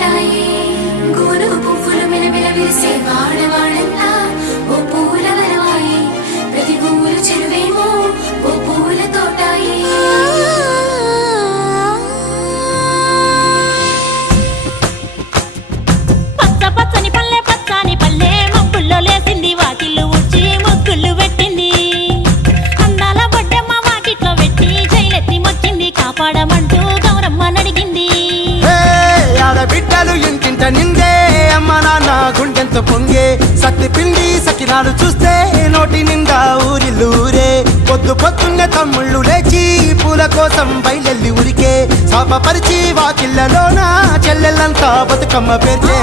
తోటాయి గోను పువ్వులు మిలమిల విరిసే వాడవాడంతా ఓ పూల వరవాయి ప్రతి పువ్వులు చెరువేమో ఓ పూల తోటాయి పచ్చ పచ్చని పల్లె పచ్చని పల్లె మబ్బుల్లో లేసింది వాకిళ్ళు ఊడ్చి ముగ్గులు పెట్టింది అందాల బొడ్డమ్మ వాకిట్లో పెట్టి జైలెత్తి మొక్కింది కాపాడమంటూ గౌరమ్మ నడిగింది ఆడబిడ్డలు ఇంటింట నిందే అమ్మ నాన్న గుండెంతో పొంగే సత్తి పిండి సకినాలు చూస్తే నోటి నిండా ఊరిల్లూరే పొద్దు పొద్దున్నే తమ్ముళ్ళు లేచి పూల కోసం బయలెల్లి ఉరికే శాపపరిచి వాకిళ్ళలోన చెల్లెళ్ళంతా బతుకమ్మ పేర్చే